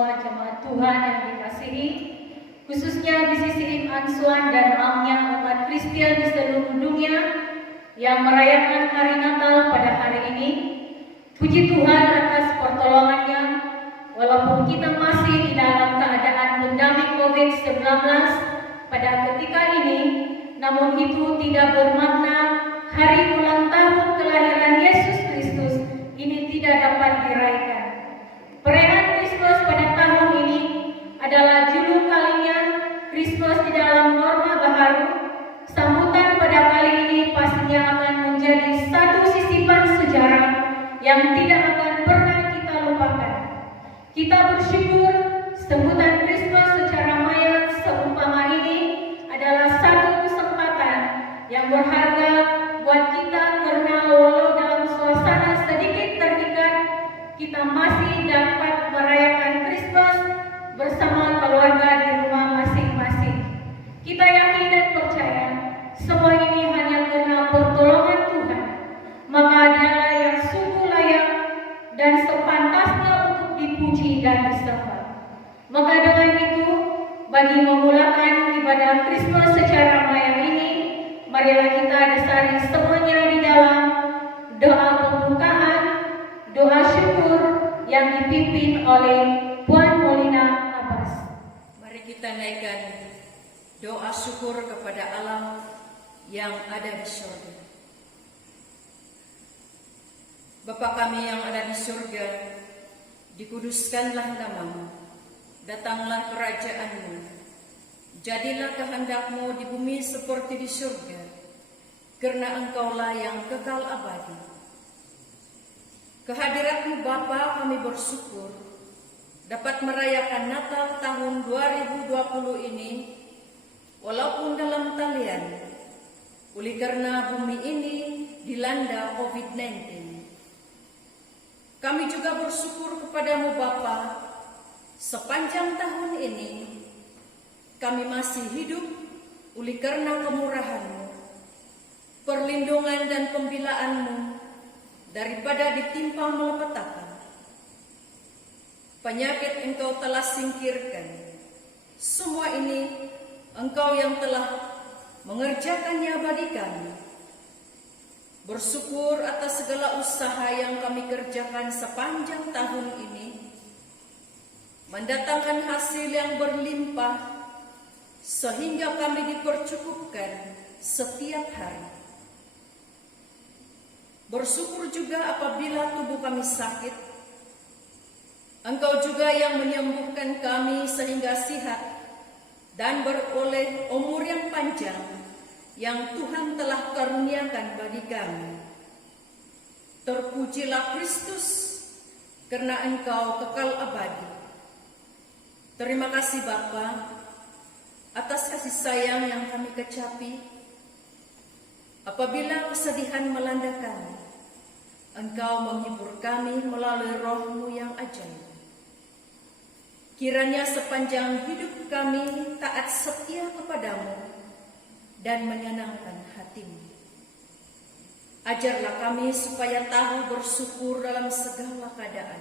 semua jemaat Tuhan yang dikasihi, khususnya BCCI Ansuan dan amnya umat Kristen di seluruh dunia yang merayakan hari Natal pada hari ini. Puji Tuhan atas pertolongannya, walaupun kita masih di dalam keadaan pandemi COVID-19 pada ketika ini, namun itu tidak bermakna hari ulang tahun kelahiran Yesus Kristus ini tidak dapat dirayakan. Perayaan Kristus pada tahun ini adalah judul kalinya Kristus di dalam norma baharu. Sambutan pada kali ini pastinya akan menjadi satu sisipan sejarah yang tidak akan pernah kita lupakan. Kita bersyukur sambutan Kristus secara maya seumpama ini adalah satu kesempatan yang berharga buat kita, karena walau dalam suasana sedikit terikat, kita masih dapat merayakan Kristus bersama keluarga di rumah masing-masing. Kita yakin dan percaya semua ini hanya karena pertolongan Tuhan, maka Dialah yang sungguh layak dan sepantasnya untuk dipuji dan disembah. Maka dengan itu, bagi memulakan ibadah Kristus secara maya ini, marilah kita dasari semuanya di dalam doa pembukaan, doa syukur yang dipimpin oleh Puan Molina Abbas. Mari kita naikkan doa syukur kepada Allah yang ada di surga. Bapa kami yang ada di surga, dikuduskanlah nama-Mu, datanglah kerajaan-Mu, jadilah kehendak-Mu di bumi seperti di surga, karena Engkaulah yang kekal abadi. Kehadirat-Mu Bapa, kami bersyukur dapat merayakan Natal tahun 2020 ini, walaupun dalam talian, oleh karena bumi ini dilanda COVID-19. Kami juga bersyukur kepadamu Bapa, sepanjang tahun ini kami masih hidup oleh karena kemurahan-Mu, perlindungan dan pembelaan-Mu daripada ditimpa malapetaka. Penyakit Engkau telah singkirkan. Semua ini Engkau yang telah mengerjakannya bagi kami. Bersyukur atas segala usaha yang kami kerjakan sepanjang tahun ini, mendatangkan hasil yang berlimpah, sehingga kami dipercukupkan setiap hari. Bersyukur juga apabila tubuh kami sakit, Engkau juga yang menyembuhkan kami sehingga sehat dan beroleh umur yang panjang yang Tuhan telah karuniakan bagi kami. Terpujilah Kristus, karena Engkau kekal abadi. Terima kasih Bapa atas kasih sayang yang kami kecapi. Apabila kesedihan melanda kami, Engkau menghibur kami melalui Roh-Mu yang ajaib. Kiranya sepanjang hidup kami taat setia kepadamu dan menyenangkan hati-Mu. Ajarlah kami supaya tahu bersyukur dalam segala keadaan,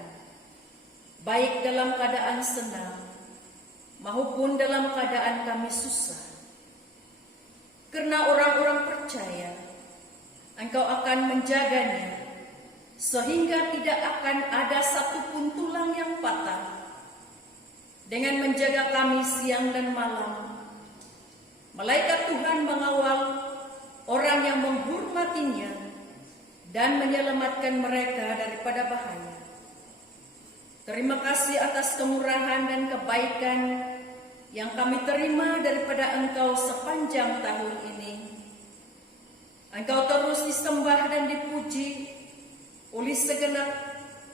baik dalam keadaan senang maupun dalam keadaan kami susah. Karena orang-orang percaya Engkau akan menjaganya, sehingga tidak akan ada satupun tulang yang patah. Dengan menjaga kami siang dan malam, malaikat Tuhan mengawal orang yang menghormatinya dan menyelamatkan mereka daripada bahaya. Terima kasih atas kemurahan dan kebaikan yang kami terima daripada Engkau sepanjang tahun ini. Engkau terus disembah dan dipuji oleh segenap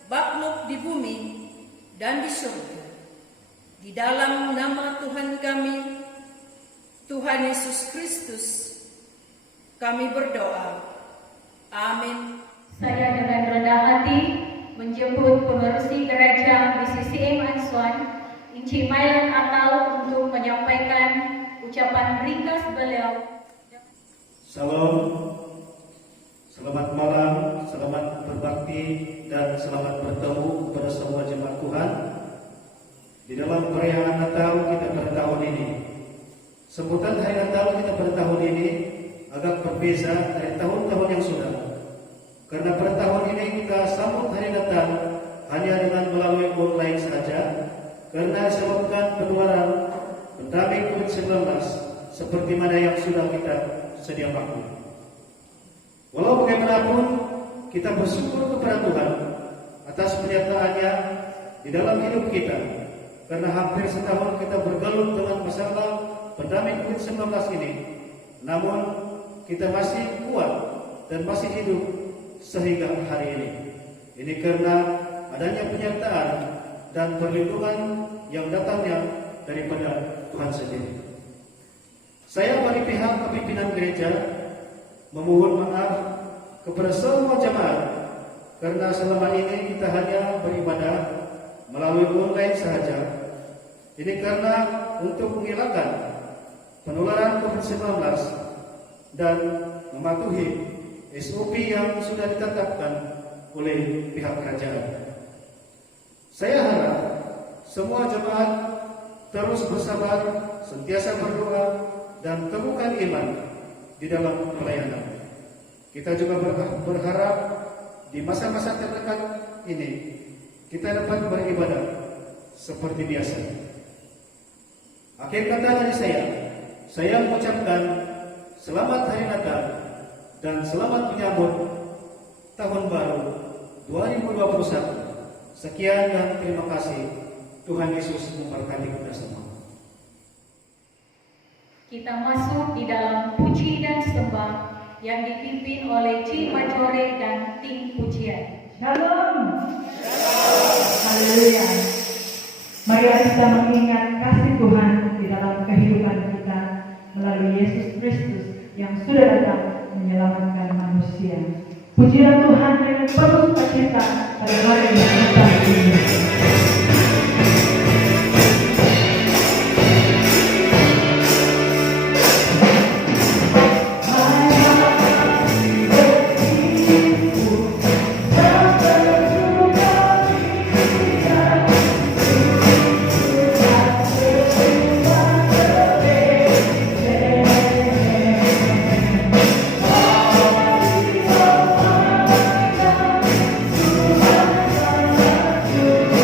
makhluk di bumi dan di surga. Di dalam nama Tuhan kami, Tuhan Yesus Kristus, kami berdoa. Amin. Saya dengan rendah hati menjemput pengerusi gereja BCCI Ansuan, Inci Mailan Atal, untuk menyampaikan ucapan ringkas beliau. Salam, selamat malam, selamat berbakti, dan selamat bertemu kepada semua jemaat Tuhan. Sambutan hari Natal kita pada tahun ini agak berbeda dari tahun-tahun yang sudah. Karena pada tahun ini kita sambut hari Natal hanya dengan melalui online saja, karena disebabkan penularan pandemi COVID-19 seperti mana yang sudah kita sedia maklum. Walau bagaimanapun, kita bersyukur kepada Tuhan atas penyertaannya di dalam hidup kita, karena hampir setahun kita bergelut dengan masalah pandemi COVID-19 ini, namun kita masih kuat dan masih hidup sehingga hari ini. Ini karena adanya penyertaan dan perlindungan yang datangnya daripada Tuhan sendiri. Saya dari pihak kepimpinan gereja memohon maaf kepada semua jemaat karena selama ini kita hanya beribadah melalui online sahaja. Ini karena untuk menghilangkan penularan COVID-19 dan mematuhi SOP yang sudah ditetapkan oleh pihak kerajaan. Saya harap semua jemaat terus bersabar, sentiasa berdoa, dan teguhkan iman di dalam pelayanan. Kita juga berharap di masa-masa terdekat ini kita dapat beribadah seperti biasa. Akhir kata dari saya mengucapkan selamat hari Natal dan selamat menyambut tahun baru 2021. Sekian dan terima kasih. Tuhan Yesus memberkati kita semua. Kita masuk di dalam puji dan sembah yang dipimpin oleh Ci Majore dan tim pujian. Shalom. Haleluya. Mari kita mengingat kasih Tuhan di dalam kehidupan kita melalui Yesus Kristus yang sudah datang menyelamatkan manusia. Pujilah Tuhan dengan penuh sukacita pada hari yang Natal ini. You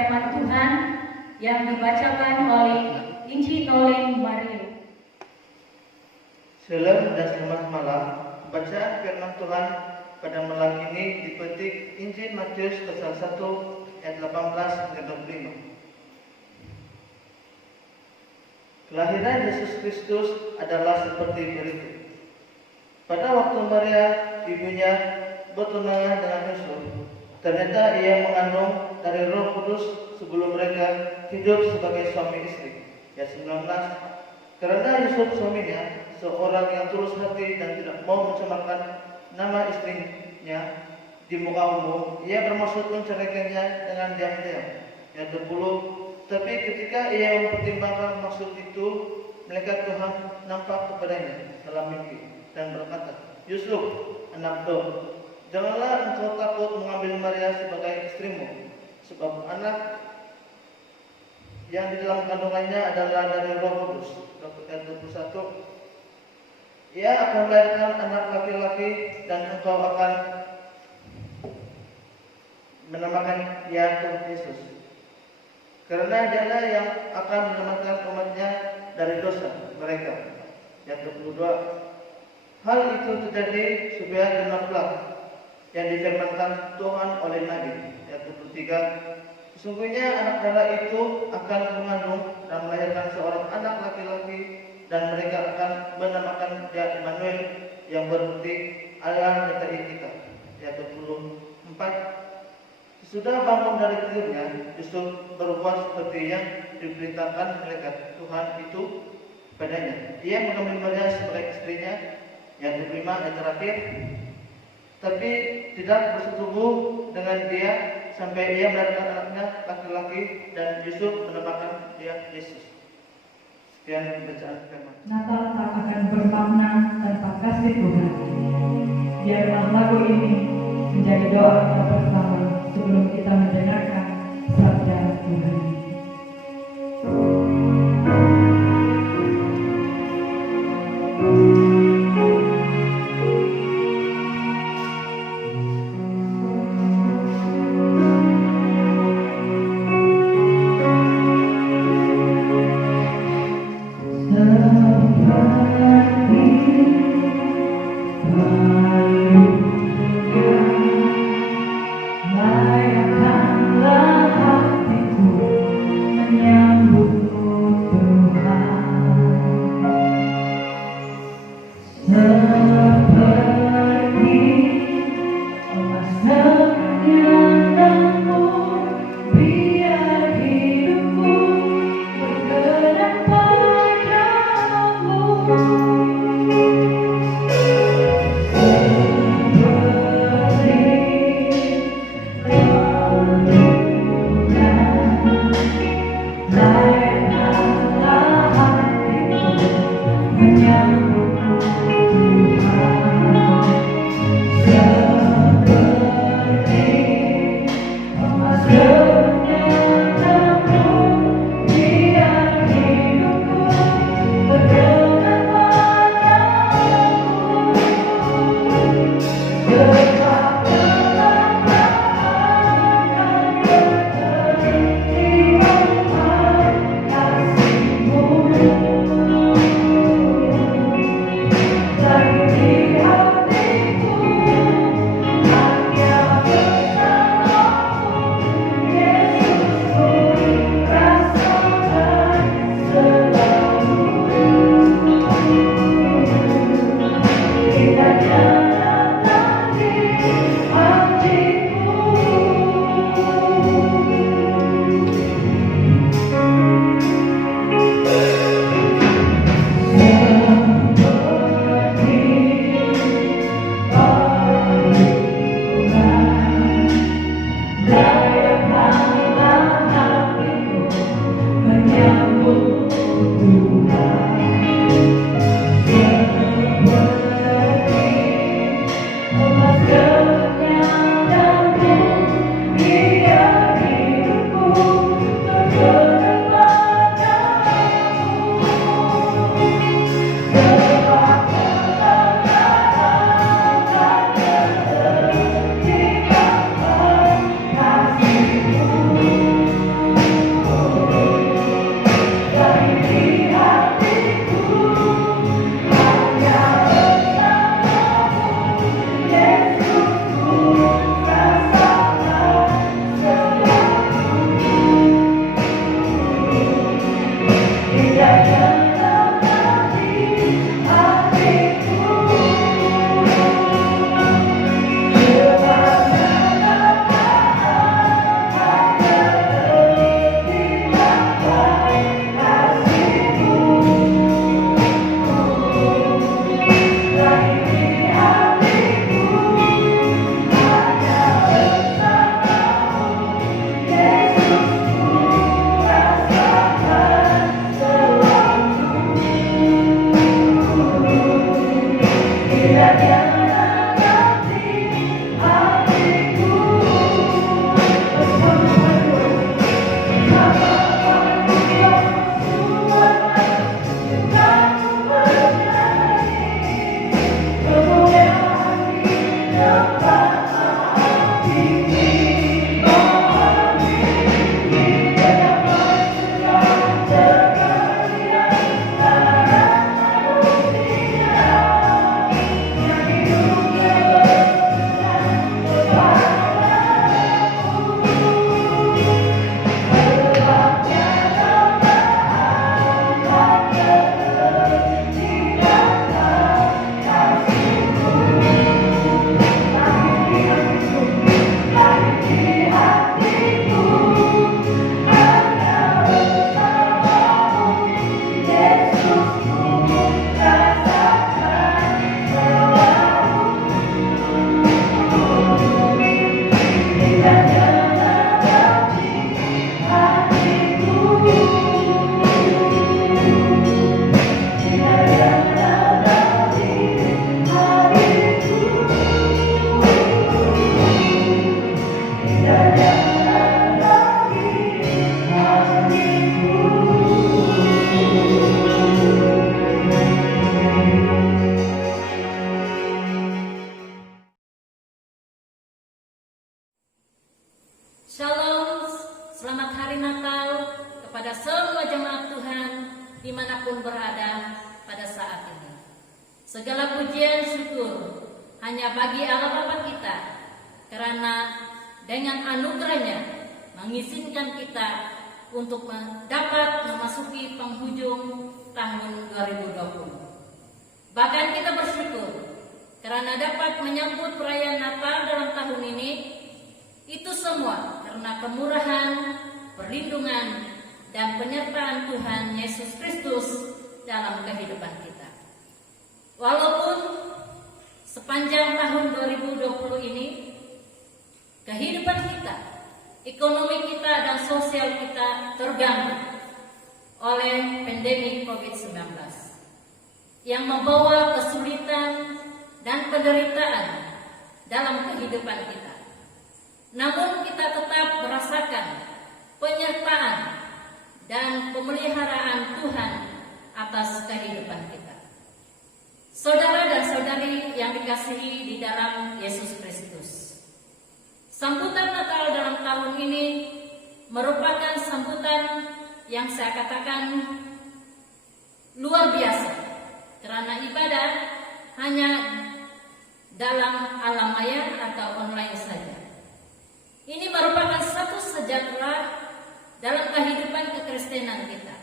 firman Tuhan yang dibacakan oleh Injil oleh Maria. Shalom dan selamat malam. Bacaan firman Tuhan pada malam ini dipetik Injil Matius pasal 1 ayat 18 hingga 25. Kelahiran Yesus Kristus adalah seperti berikut. Pada waktu Maria, ibunya, bertunangan dengan Yusuf, ternyata ia mengandung dari Roh Kudus sebelum mereka hidup sebagai suami istri. Ayat 19. Karena Yusuf suaminya seorang yang tulus hati dan tidak mau mencemarkan nama istrinya di muka umum, ia bermaksud menceraikannya dengan diam-diam. Ayat 20. Tapi ketika ia mempertimbangkan maksud itu, malaikat Tuhan nampak kepadanya dalam mimpi dan berkata, Yusuf, anak Daud, janganlah engkau takut mengambil Maria sebagai istrimu, sebab anak yang di dalam kandungannya adalah dari Roh Kudus. Ayat 21. Ia akan melahirkan anak laki-laki dan engkau akan menamakan dia Tuhan Yesus. Karena dialah yang akan menyelamatkan umatnya dari dosa mereka. Yang 22. Hal itu terjadi supaya genaplah yang difirmankan Tuhan oleh Nabi. Yang 23. Sesungguhnya anak darah itu akan mengandung dan melahirkan seorang anak laki-laki, dan mereka akan menamakan dia Immanuel, yang berarti Allah menyertai kita. Ayat 24. Sesudah bangun dari tidurnya, Yusuf berbuat seperti yang diperintahkan malaikat Tuhan itu padanya. Ia mengambil Maria sebagai istrinya. Yang 25 ayat terakhir. Tapi tidak bersetubuh dengan dia sampai ia melahirkan anaknya laki-laki, dan Yusuf menamakan dia Yesus. Sekian bacaan firman. Natal tak akan bermakna tanpa kasih Tuhan. Biarlah lagu ini menjadi doa kita bersama sebelum kita mendengarkan sabda Tuhan. Layakkanlah selamat hari Natal kepada semua jemaat Tuhan dimanapun berada pada saat ini. Segala pujian syukur hanya bagi Allah Bapa kita, karena dengan anugerahnya mengizinkan kita untuk dapat memasuki penghujung tahun 2020. Bahkan kita bersyukur karena dapat menyambut perayaan Natal dalam tahun ini. Itu semua karena kemurahan, perlindungan, dan penyertaan Tuhan Yesus Kristus dalam kehidupan kita. Walaupun sepanjang tahun 2020 ini kehidupan kita, ekonomi kita, dan sosial kita terganggu oleh pandemi COVID-19 yang membawa kesulitan dan penderitaan dalam kehidupan kita. Namun kita tetap merasakan penyertaan dan pemeliharaan Tuhan atas kehidupan kita. Saudara dan saudari yang dikasihi di dalam Yesus Kristus, sambutan Natal dalam tahun ini merupakan sambutan yang saya katakan luar biasa, karena ibadah hanya dalam alam maya atau online saja. Ini merupakan satu sejarah dalam kehidupan kekristenan kita.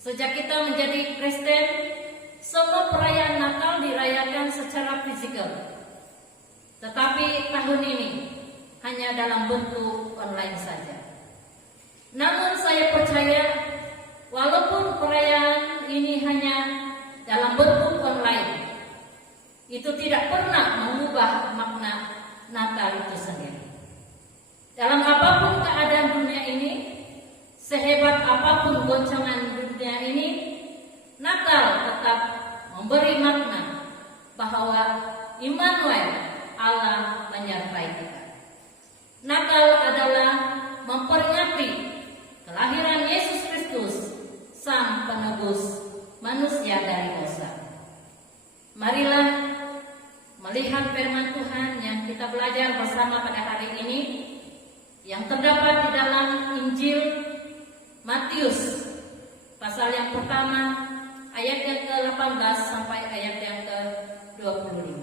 Sejak kita menjadi Kristen, semua perayaan Natal dirayakan secara fisikal. Tetapi tahun ini hanya dalam bentuk online saja. Namun saya percaya, walaupun perayaan ini hanya dalam bentuk online, itu tidak pernah mengubah makna Natal itu sendiri. Dalam apapun keadaan dunia ini, sehebat apapun goncangan dunia ini, Natal tetap memberi makna bahwa Immanuel, Allah menyertai kita. Natal adalah memperingati kelahiran Yesus Kristus, Sang Penebus manusia dari dosa. Marilah melihat firman Tuhan yang kita belajar bersama pada hari ini, yang terdapat di dalam Injil Matius pasal yang pertama ayat yang ke-18 sampai ayat yang ke-25.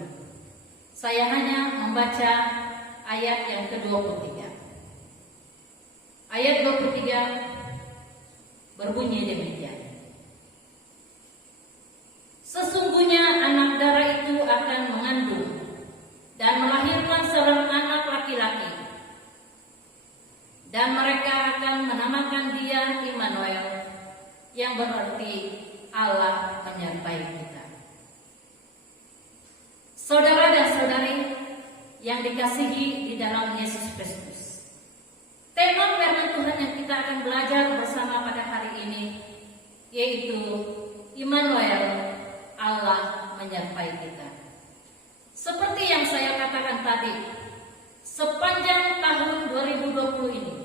Saya hanya membaca ayat yang ke-23. Ayat 23 berbunyi demikian. Sesungguhnya anak darah itu akan mengandung dan melahirkan seorang anak laki-laki, dan mereka akan menamakan dia Immanuel, yang berarti Allah menyertai kita. Saudara dan saudari yang dikasihi di dalam Yesus Kristus, tema firman Tuhan yang kita akan belajar bersama pada hari ini yaitu Immanuel, Allah menyertai kita. Seperti yang saya katakan tadi, sepanjang tahun 2020 ini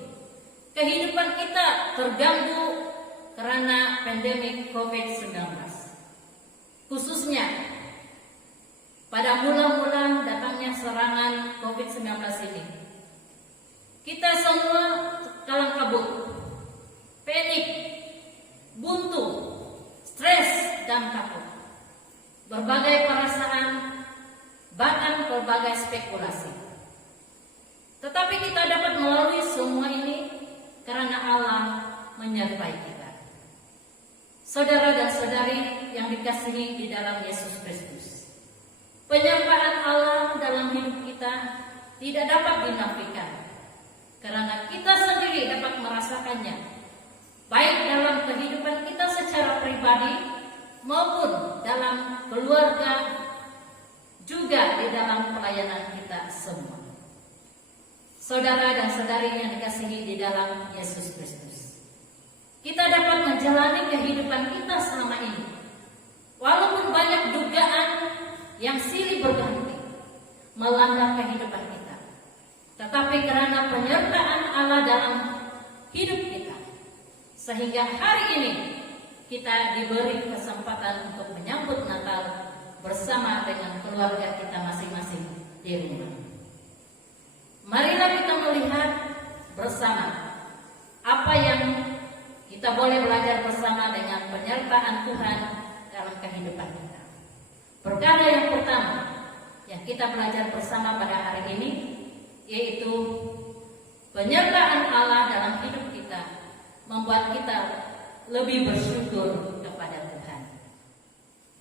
kehidupan kita terganggu karena pandemi COVID-19. Khususnya pada mula-mula datangnya serangan COVID-19 ini, kita semua kalang kabut, panik, buntu, stres, dan takut. Berbagai perasaan, bahkan berbagai spekulasi. Tetapi kita dapat melalui semua ini karena Allah menyertai kita. Saudara dan saudari yang dikasihi di dalam Yesus Kristus, penyertaan Allah dalam hidup kita tidak dapat dinafikan, karena kita sendiri dapat merasakannya, baik dalam kehidupan kita secara pribadi maupun dalam keluarga, juga di dalam pelayanan kita semua. Saudara dan saudari yang dikasihi di dalam Yesus Kristus, kita dapat menjalani kehidupan kita selama ini, walaupun banyak dugaan yang silih berganti melanda kehidupan kita, tetapi karena penyertaan Allah dalam hidup kita, sehingga hari ini kita diberi kesempatan untuk menyambut Natal bersama dengan keluarga kita masing-masing di rumah. Marilah kita melihat bersama kita boleh belajar bersama dengan penyertaan Tuhan dalam kehidupan kita. Perkara yang pertama yang kita belajar bersama pada hari ini yaitu penyertaan Allah dalam hidup kita membuat kita lebih bersyukur kepada Tuhan.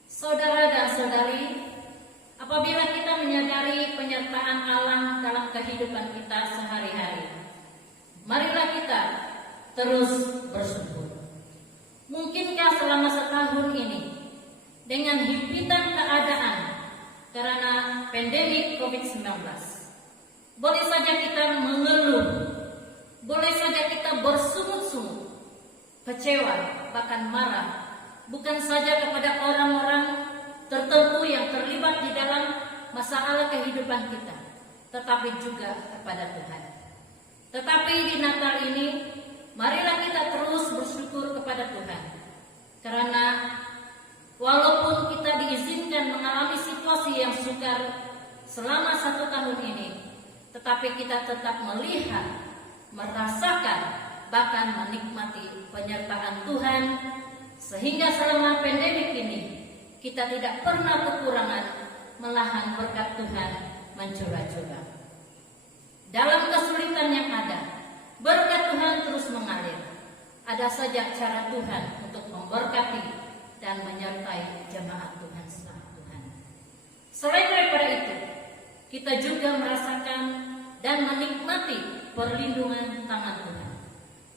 Saudara dan saudari, apabila kita menyadari penyertaan Allah dalam kehidupan kita sehari-hari, marilah kita terus bersyukur. Mungkinkah selama setahun ini dengan himpitan keadaan karena pandemi COVID-19, boleh saja kita mengeluh, boleh saja kita bersungut-sungut, kecewa, bahkan marah, bukan saja kepada orang-orang tertentu yang terlibat di dalam masalah kehidupan kita, tetapi juga kepada Tuhan. Tetapi di Natal ini, marilah kita terus bersyukur kepada Tuhan. Karena walaupun kita diizinkan mengalami situasi yang sukar selama 1 tahun ini, tetapi kita tetap melihat, merasakan, bahkan menikmati penyertaan Tuhan, sehingga selama pandemik ini kita tidak pernah kekurangan, malahan berkat Tuhan mencurah-curah. Dalam kesulitan yang ada, berkat Tuhan terus mengalir. Ada saja cara Tuhan untuk memberkati dan menyertai jemaat Tuhan selamat Tuhan. Selain daripada itu, kita juga merasakan dan menikmati perlindungan tangan Tuhan,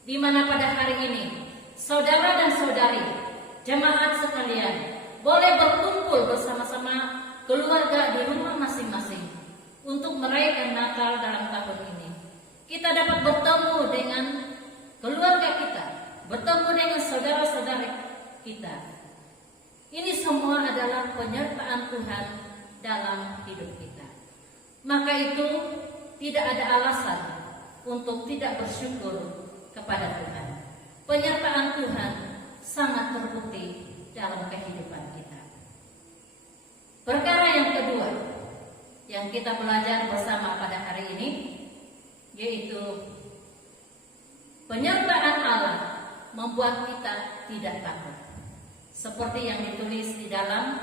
di mana pada hari ini saudara dan saudari, jemaat sekalian, boleh berkumpul bersama-sama keluarga di rumah masing-masing untuk merayakan Natal dalam tahun ini. Kita dapat bertemu dengan keluarga kita, bertemu dengan saudara-saudari kita. Ini semua adalah penyertaan Tuhan dalam hidup kita. Maka itu tidak ada alasan untuk tidak bersyukur kepada Tuhan. Penyertaan Tuhan sangat terbukti dalam kehidupan kita. Perkara yang kedua yang kita belajar bersama pada hari ini yaitu penyertaan Allah membuat kita tidak takut. Seperti yang ditulis di dalam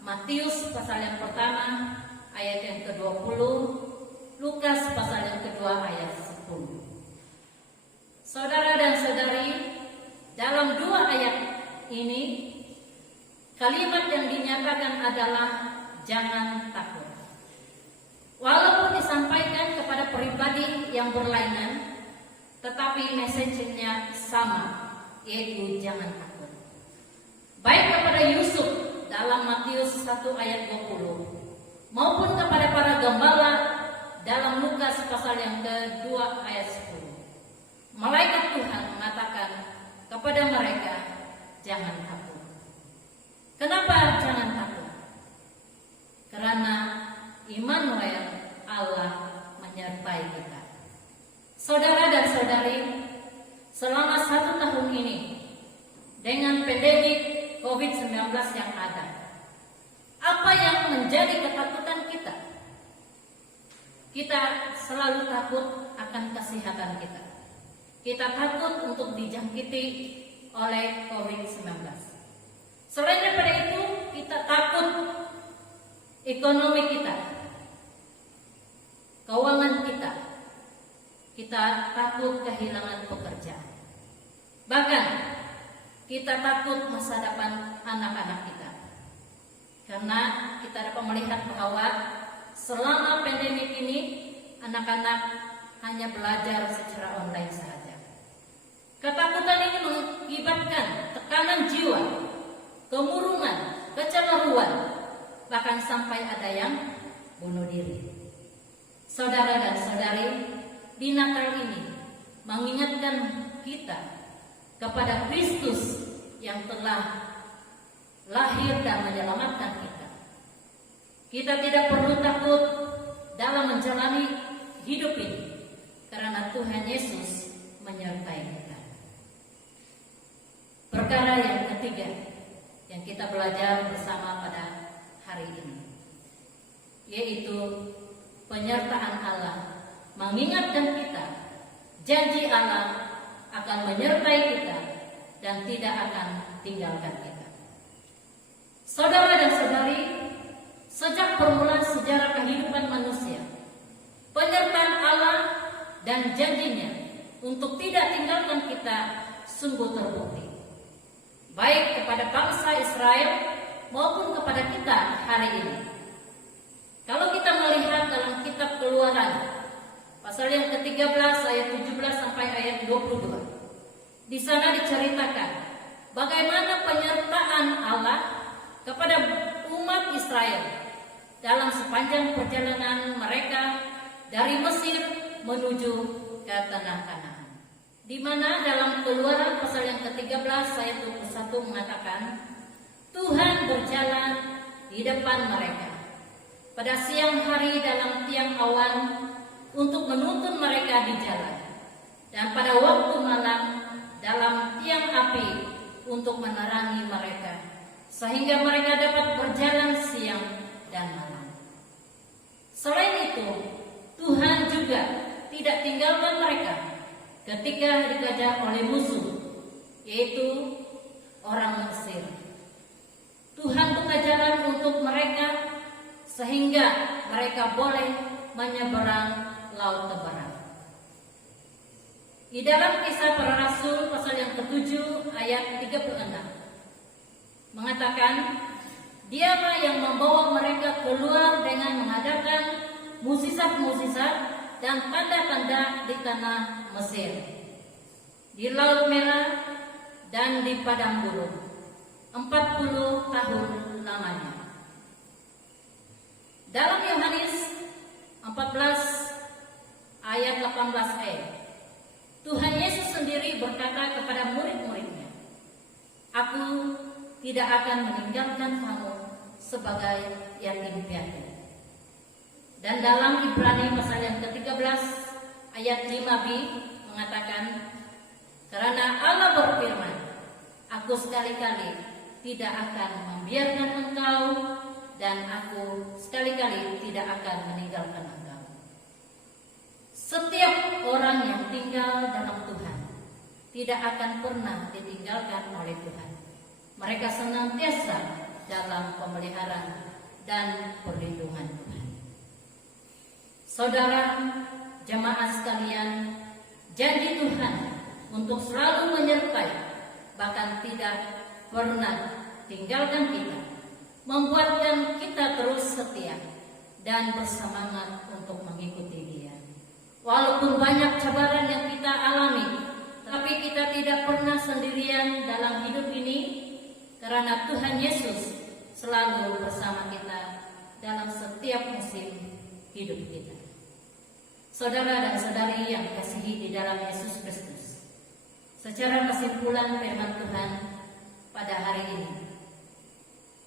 Matius pasal yang pertama ayat yang ke-20, Lukas pasal yang kedua ayat 10. Saudara dan saudari, dalam 2 ayat ini kalimat yang dinyatakan adalah jangan takut. Walaupun disampaikan kepada pribadi yang berlainan, tetapi message-nya sama, yaitu jangan takut. Baik kepada Yusuf dalam Matius 1 ayat 20, maupun kepada para gembala dalam Lukas pasal yang ke-2 ayat 10. Malaikat Tuhan mengatakan kepada mereka, jangan takut. Kenapa jangan takut? Karena Immanuel, Allah menyertai kita. Saudara dan saudari, selama 1 tahun ini dengan pandemi COVID-19 yang ada, apa yang menjadi ketakutan kita? Kita selalu takut akan kesehatan kita. Kita takut untuk dijangkiti oleh COVID-19. Selain daripada itu, kita takut ekonomi kita, keuangan kita. Kita takut kehilangan pekerjaan. Bahkan kita takut masa depan anak-anak kita. Karena kita dapat melihat bahwa selama pandemi ini anak-anak hanya belajar secara online saja. Ketakutan ini mengakibatkan tekanan jiwa, kemurungan, kecemburuan, bahkan sampai ada yang bunuh diri. Saudara dan saudari, di Natal ini mengingatkan kita kepada Kristus yang telah lahir dan menyelamatkan kita. Kita tidak perlu takut dalam menjalani hidup ini, karena Tuhan Yesus menyertai kita. Perkara yang ketiga yang kita belajar bersama pada hari ini, yaitu penyertaan Allah mengingatkan kita janji Allah akan menyertai kita dan tidak akan tinggalkan kita. Saudara dan saudari, sejak permulaan sejarah kehidupan manusia, penyertaan Allah dan janjinya untuk tidak tinggalkan kita sungguh terbukti, baik kepada bangsa Israel maupun kepada kita hari ini. Kalau kita melihat dalam kitab Keluaran pasal yang ke-13 ayat 17 sampai ayat 22, di sana diceritakan bagaimana penyertaan Allah kepada umat Israel dalam sepanjang perjalanan mereka dari Mesir menuju ke tanah Kanaan. Di mana dalam Keluaran pasal yang ke-13 ayat 21 mengatakan, Tuhan berjalan di depan mereka pada siang hari dalam tiang awan untuk menuntun mereka di jalan, dan pada waktu malam dalam tiang api untuk menerangi mereka, sehingga mereka dapat berjalan siang dan malam. Selain itu, Tuhan juga tidak tinggalkan mereka ketika dikejar oleh musuh, yaitu orang Mesir. Tuhan buka jalan untuk mereka sehingga mereka boleh menyeberang Laut Teberau. Di dalam Kisah Para Rasul pasal yang ke-7 ayat 36 mengatakan, Dialah yang membawa mereka keluar dengan mengadakan mukjizat-mukjizat dan tanda-tanda di tanah Mesir, di Laut Merah dan di padang gurun 40 tahun lamanya. Dalam Yohanes 14 ayat 18a, Tuhan Yesus sendiri berkata kepada murid-muridnya, Aku tidak akan meninggalkan kamu sebagai yatim piatu. Dan dalam Ibrani pasal yang ke-13 ayat 5b mengatakan, Karena Allah berfirman, Aku sekali-kali tidak akan membiarkan engkau, dan Aku sekali-kali tidak akan meninggalkan engkau. Setiap orang yang tinggal dalam Tuhan tidak akan pernah ditinggalkan oleh Tuhan. Mereka senantiasa dalam pemeliharaan dan perlindungan Tuhan. Saudara, jemaat sekalian, janji Tuhan untuk selalu menyertai, bahkan tidak pernah tinggalkan kita, membuatkan kita terus setia dan bersemangat untuk mengikuti Dia. Walaupun banyak cabaran yang kita alami, tapi kita tidak pernah sendirian dalam hidup ini, karena Tuhan Yesus selalu bersama kita dalam setiap musim hidup kita. Saudara dan saudari yang dikasihi di dalam Yesus Kristus, secara kesimpulan firman Tuhan pada hari ini,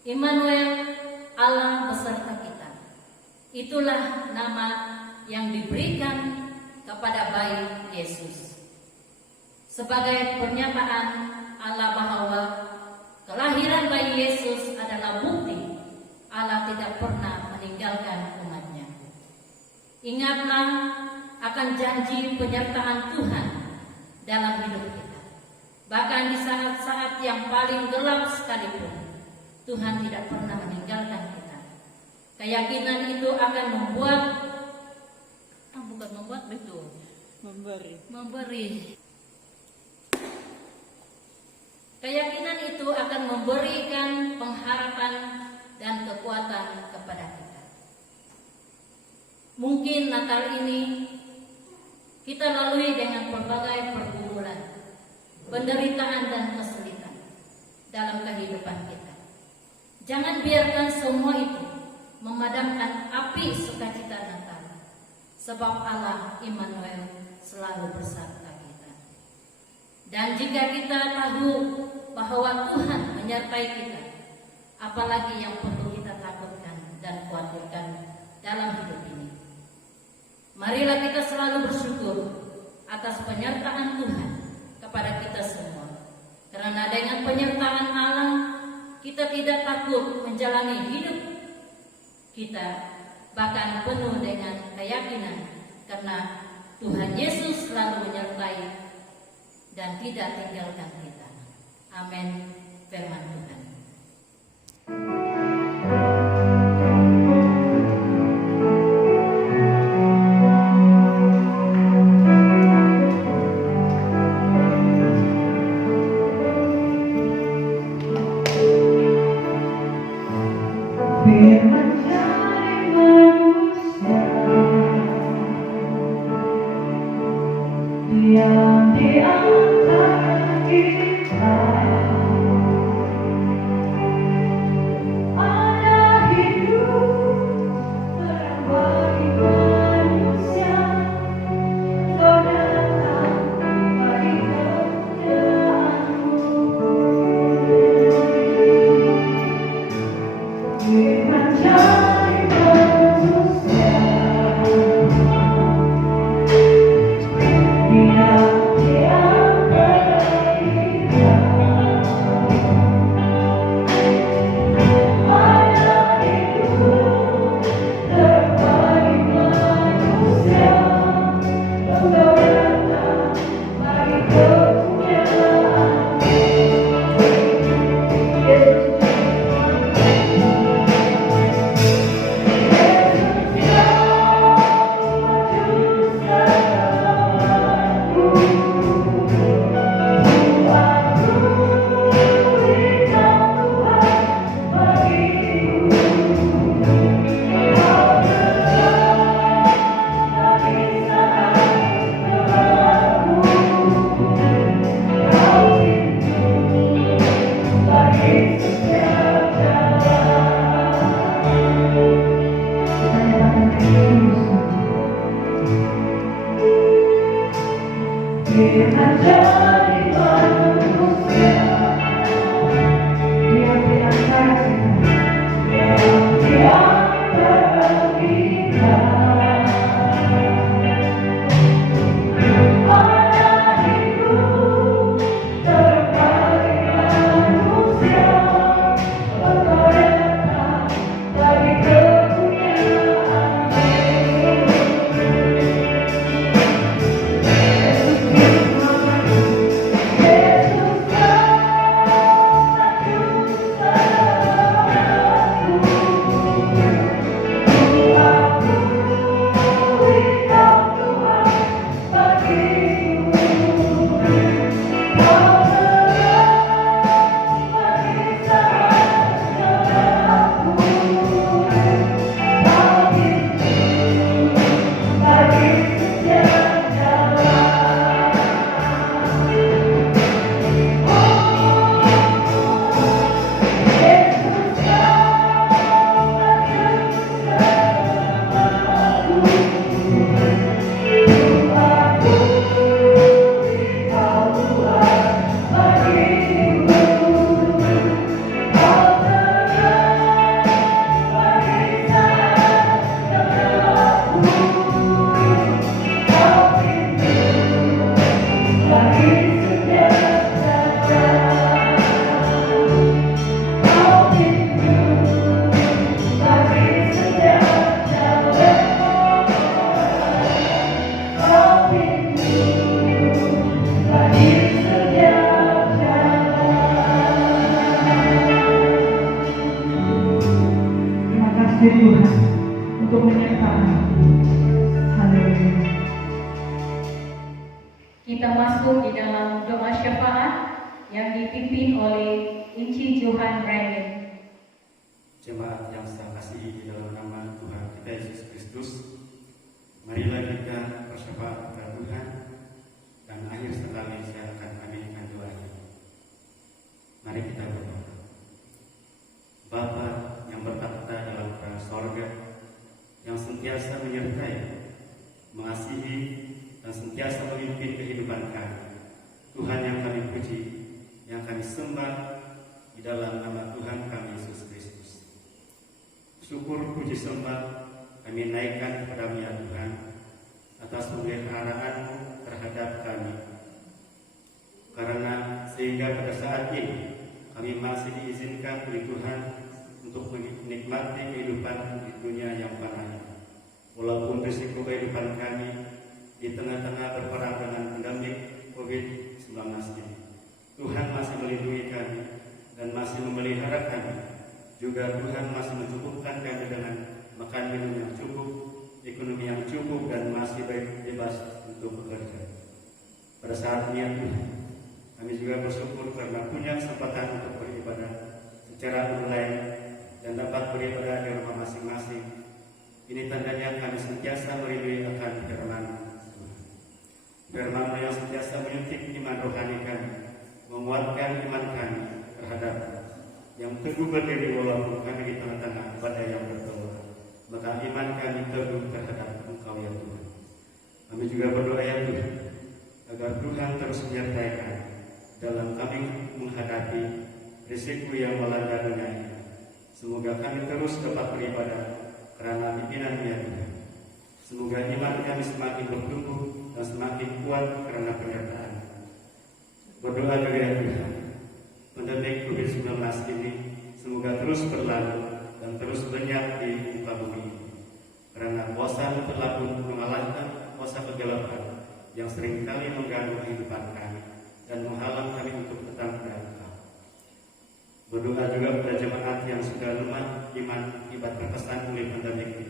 Immanuel, Allah beserta kita, itulah nama yang diberikan kepada bayi Yesus, sebagai pernyataan Allah bahwa kelahiran bayi Yesus adalah bukti Allah tidak pernah meninggalkan umatnya. Ingatlah akan janji penyertaan Tuhan dalam hidup kita. Bahkan di saat-saat yang paling gelap sekalipun, Tuhan tidak pernah meninggalkan kita. Keyakinan itu akan memberi. Keyakinan itu akan memberikan pengharapan dan kekuatan kepada kita. Mungkin Natal ini kita lalui dengan berbagai pergumulan, penderitaan dan kesulitan dalam kehidupan kita. Jangan biarkan semua itu memadamkan api sukacita Natal, sebab Allah Immanuel selalu bersama kita. Dan jika kita tahu bahwa Tuhan menyertai kita, apalagi yang perlu kita takutkan dan khawatirkan dalam hidup ini. Marilah kita selalu bersyukur atas penyertaan Tuhan kepada kita semua. Karena dengan penyertaan Allah, kita tidak takut menjalani hidup kita, bahkan penuh dengan keyakinan, karena Tuhan Yesus selalu menyertai dan tidak tinggalkan kita. Amin. Firman Tuhan. Firman dari manusia yang di antara kita, ada hidup terang bagi manusia, Kau datang bagi kemuliaan-Mu. Firman dari manusia yang di antara kita, ada hidup terbagi manusia, Engkau datang bagi kemuliaan. Yesus Firman dari manusia yang di antara kita, yang di antara kita, ada hidup terbagi manusia, Engkau datang bagi kemuliaan. kasih Tuhan untuk menyertai. Haleluya. Kita masuk di dalam doa syafaat yang dipimpin oleh Inci Johan Raymond. Jemaat yang saya kasihi di dalam nama Tuhan kita Yesus Kristus, marilah kita bersyafaat kepada Tuhan, dan akhir sekali saya akan aminkan doanya. Mari kita berdoa. Bapa yang bertakhta dalam kerajaan sorga, yang sentiasa menyertai, mengasihi, dan sentiasa memimpin kehidupan kami, Tuhan yang kami puji, yang kami sembah di dalam nama Tuhan kami Yesus Kristus. Syukur puji sembah kami naikkan kepada-Mu ya Tuhan, atas pemeliharaan-Mu terhadap kami, karena sehingga pada saat ini kami masih diizinkan oleh Tuhan untuk menikmati kehidupan di dunia yang fana ini. Walaupun risiko kehidupan kami di tengah-tengah berperang dengan pandemi COVID-19 ini, Tuhan masih masih melindungi kami dan masih memelihara kami. Juga Tuhan masih mencukupkan kami dengan makan minum yang cukup, ekonomi yang cukup, dan masih bebas untuk bekerja. Pada saat ini Tuhan, kami juga bersyukur karena punya kesempatan untuk beribadah secara online dan dapat beribadah di rumah masing-masing. Ini tandanya kami sentiasa merindukan akan firman Tuhan. Firman yang sentiasa menyuntik iman rohani kami, menguatkan iman kami terhadap yang teguh berdiri walaupun kami di tengah-tengah badai yang bergelora. Maka iman kami teguh terhadap Engkau ya Tuhan. Kami juga berdoa ya Tuhan, agar Tuhan terus menyertai kami dalam kami menghadapi risiko yang melanda dunia ini. Semoga kami terus dapat beribadah karena pimpinan ya Tuhan. Semoga iman kami semakin bertumbuh dan semakin kuat karena penyertaan. Berdoa juga ya Tuhan, pandemi COVID-19 ini semoga terus berlalu dan terus lenyap di muka bumi ini. Karena kuasa telah pun mengalahkan kuasa kegelapan yang seringkali mengganggu kehidupan kami dan menghalang kami untuk tetap berdoa. Berdoa juga pada jemaat yang sudah lemah iman akibat terkesan oleh pandemi ini.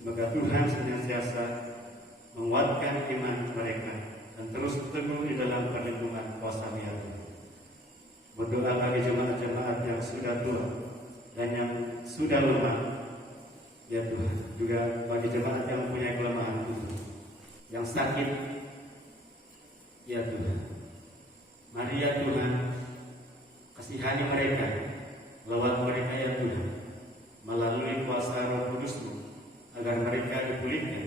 Semoga Tuhan senantiasa menguatkan iman mereka dan terus teguh di dalam perlindungan kuasa-Nya. Berdoa bagi jemaat-jemaat yang sudah tua dan yang sudah lemah, ya Tuhan. Juga bagi jemaat yang mempunyai kelemahan tubuh, yang sakit, ya Tuhan. Mari ya Tuhan, kasihani mereka, lawat mereka ya Tuhan, melalui kuasa Roh Kudus-Mu, agar mereka dipulihkan,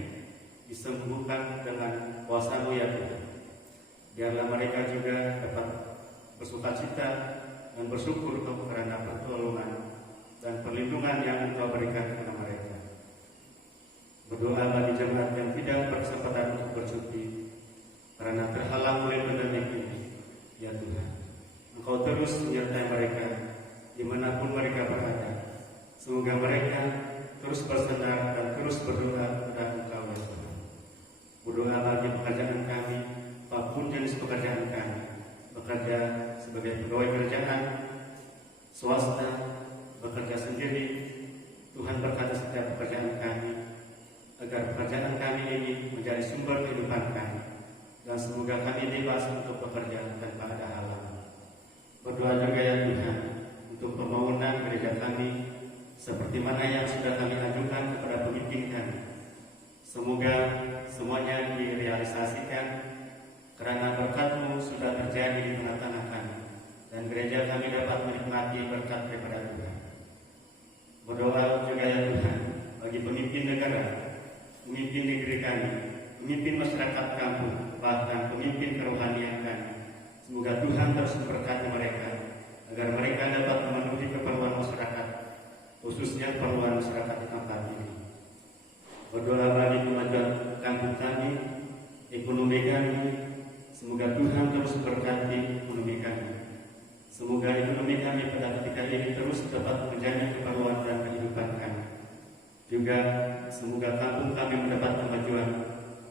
disembuhkan dengan kuasa-Mu ya Tuhan. Biarlah mereka juga dapat bersukacita dan bersyukur karena pertolongan dan perlindungan yang Engkau berikan kepada mereka. Berdoa bagi jemaat yang tidak berkesempatan untuk bercuti karena terhalang oleh pandemi ini, ya Tuhan. Engkau terus menyertai mereka dimanapun mereka berada. Semoga mereka terus bersandar dan terus berdoa kepada Engkau ya Tuhan. Berdoa bagi pekerjaan kami, apapun jenis pekerjaan kami, bekerja sebagai pegawai kerajaan, swasta, bekerja sendiri. Tuhan berkati setiap pekerjaan kami, agar pekerjaan kami ini menjadi sumber kehidupan kami, dan semoga kami bebas untuk bekerja tanpa ada halangan. Berdoa juga ya Tuhan untuk pembangunan gereja kami, seperti mana yang sudah kami ajukan kepada pemimpin kami. Semoga semuanya direalisasikan, karena berkat-Mu sudah terjadi di tengah-tengah kami, dan gereja kami dapat menikmati berkat daripada Tuhan. Berdoa juga ya Tuhan bagi pemimpin negara, pemimpin negeri kami, pemimpin masyarakat kampung, bahkan pemimpin kerohanian kami. Semoga Tuhan terus memberkati mereka, agar mereka dapat memenuhi keperluan masyarakat, khususnya keperluan masyarakat di tempat ini. Berdoa bagi kemajuan kampung kami, ekonomi kami. Semoga Tuhan terus memberkati ekonomi kami. Semoga ekonomi kami pada ketika ini terus dapat menjadi keperluan dan kehidupan kami. Juga semoga kampung kami mendapat kemajuan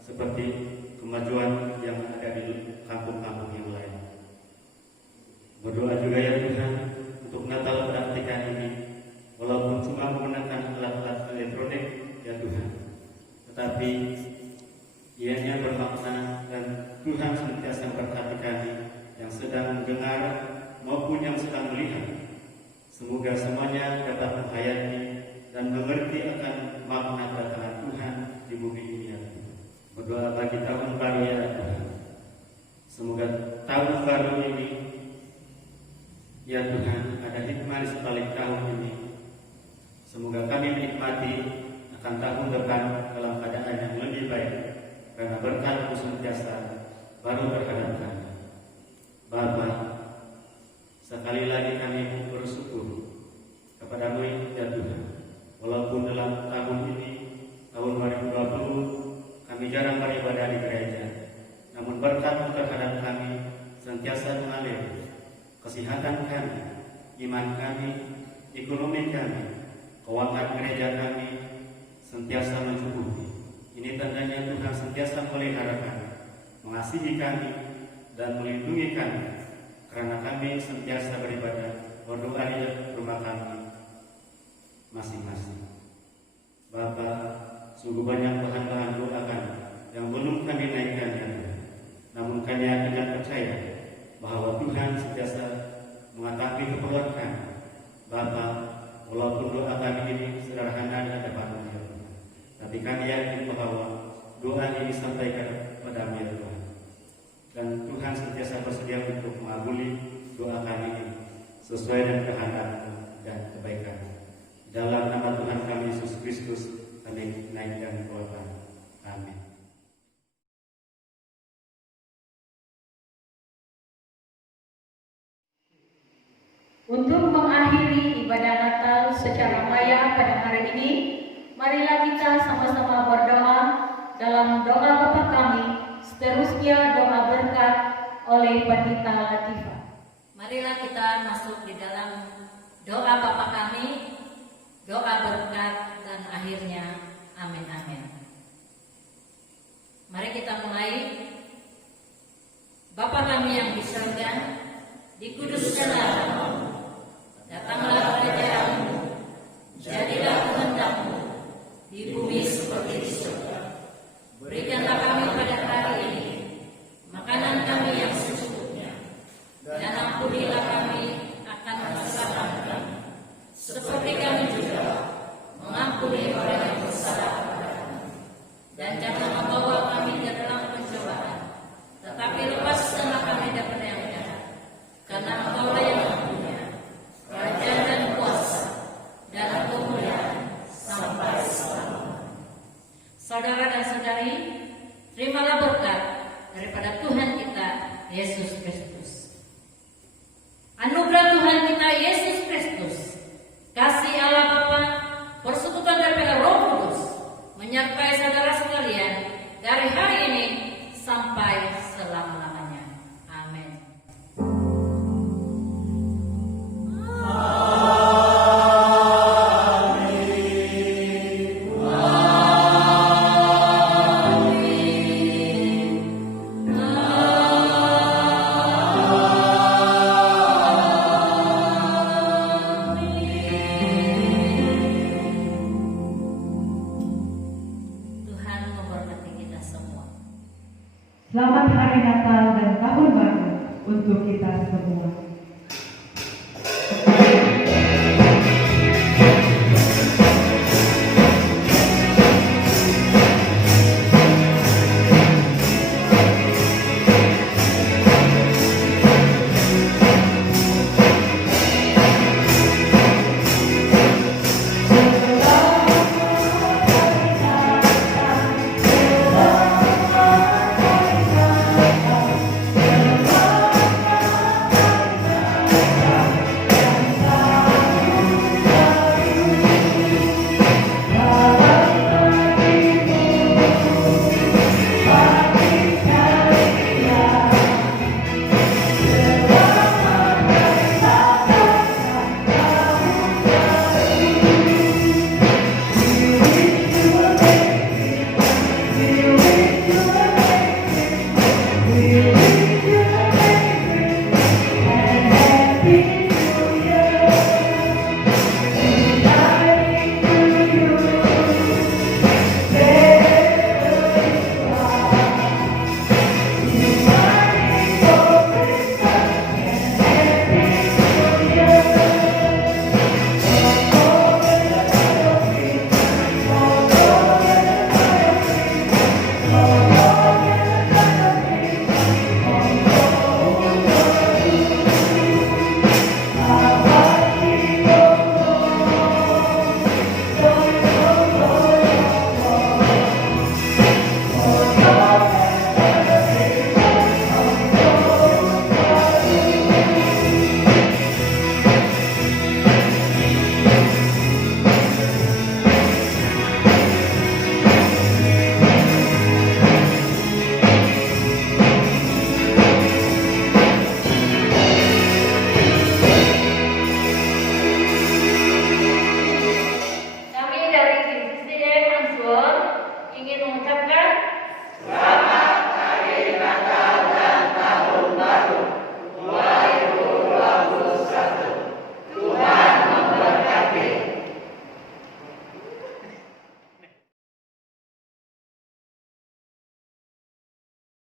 seperti kemajuan yang ada di kampung-kampung yang lain. Berdoa juga ya Tuhan untuk Natal pada ketika ini, walaupun cuma menggunakan alat-alat elektronik ya Tuhan, tetapi ianya bermakna dan Tuhan senantiasa memberkati kami yang sedang mendengar maupun yang sedang melihat. Semoga semuanya dapat menghayati dan mengerti akan makna kedatangan Tuhan di bumi ini ya Tuhan. Berdoa bagi tahun baru ya Tuhan. Semoga tahun baru ini ya Tuhan ada hikmah di sebalik tahun ini. Semoga kami menikmati akan tahun depan dalam keadaan yang lebih baik, karena berkat-Mu senantiasa baru terhadap kami. Bapa, sekali lagi kami bersyukur kepada-Mu ya Tuhan. Walaupun dalam tahun ini, tahun 2020, kami jarang beribadah di gereja, namun berkat-Mu terhadap kami senantiasa mengalir. Kesehatan kami, iman kami, ekonomi kami, keuangan gereja kami senantiasa mencukupi. Ini tandanya Tuhan senantiasa memelihara kami, mengasihi kami, dan melindungi kami. karena kami sentiasa beribadah berdoa di rumah kami masing-masing. Bapa, sungguh banyak bahan-bahan doa kami yang belum kami naikkan ya Tuhan. Namun kami akan percaya bahwa Tuhan sentiasa mengetahui keperluan kami. Bapa, walaupun doa kami ini sederhana di hadapan-Mu ya Tuhan, tapi kami yakin bahwa doa ini disampaikan kepada-Mu ya Tuhan. Dan Tuhan sentiasa bersedia untuk mengabuli doa kami ini sesuai dengan kehendak-Mu dan kebaikan-Mu. Dalam nama Tuhan kami Yesus Kristus kami naikkan doa. Amin. Untuk mengakhiri ibadah Natal secara maya pada hari ini, marilah kita sama-sama berdoa dalam doa Bapa kami, seterusnya doa berkat oleh Pendeta Latifah. Marilah kita masuk di dalam doa Bapa kami, doa berkat, dan akhirnya amin amin. Mari kita mulai. Bapa kami yang di surga,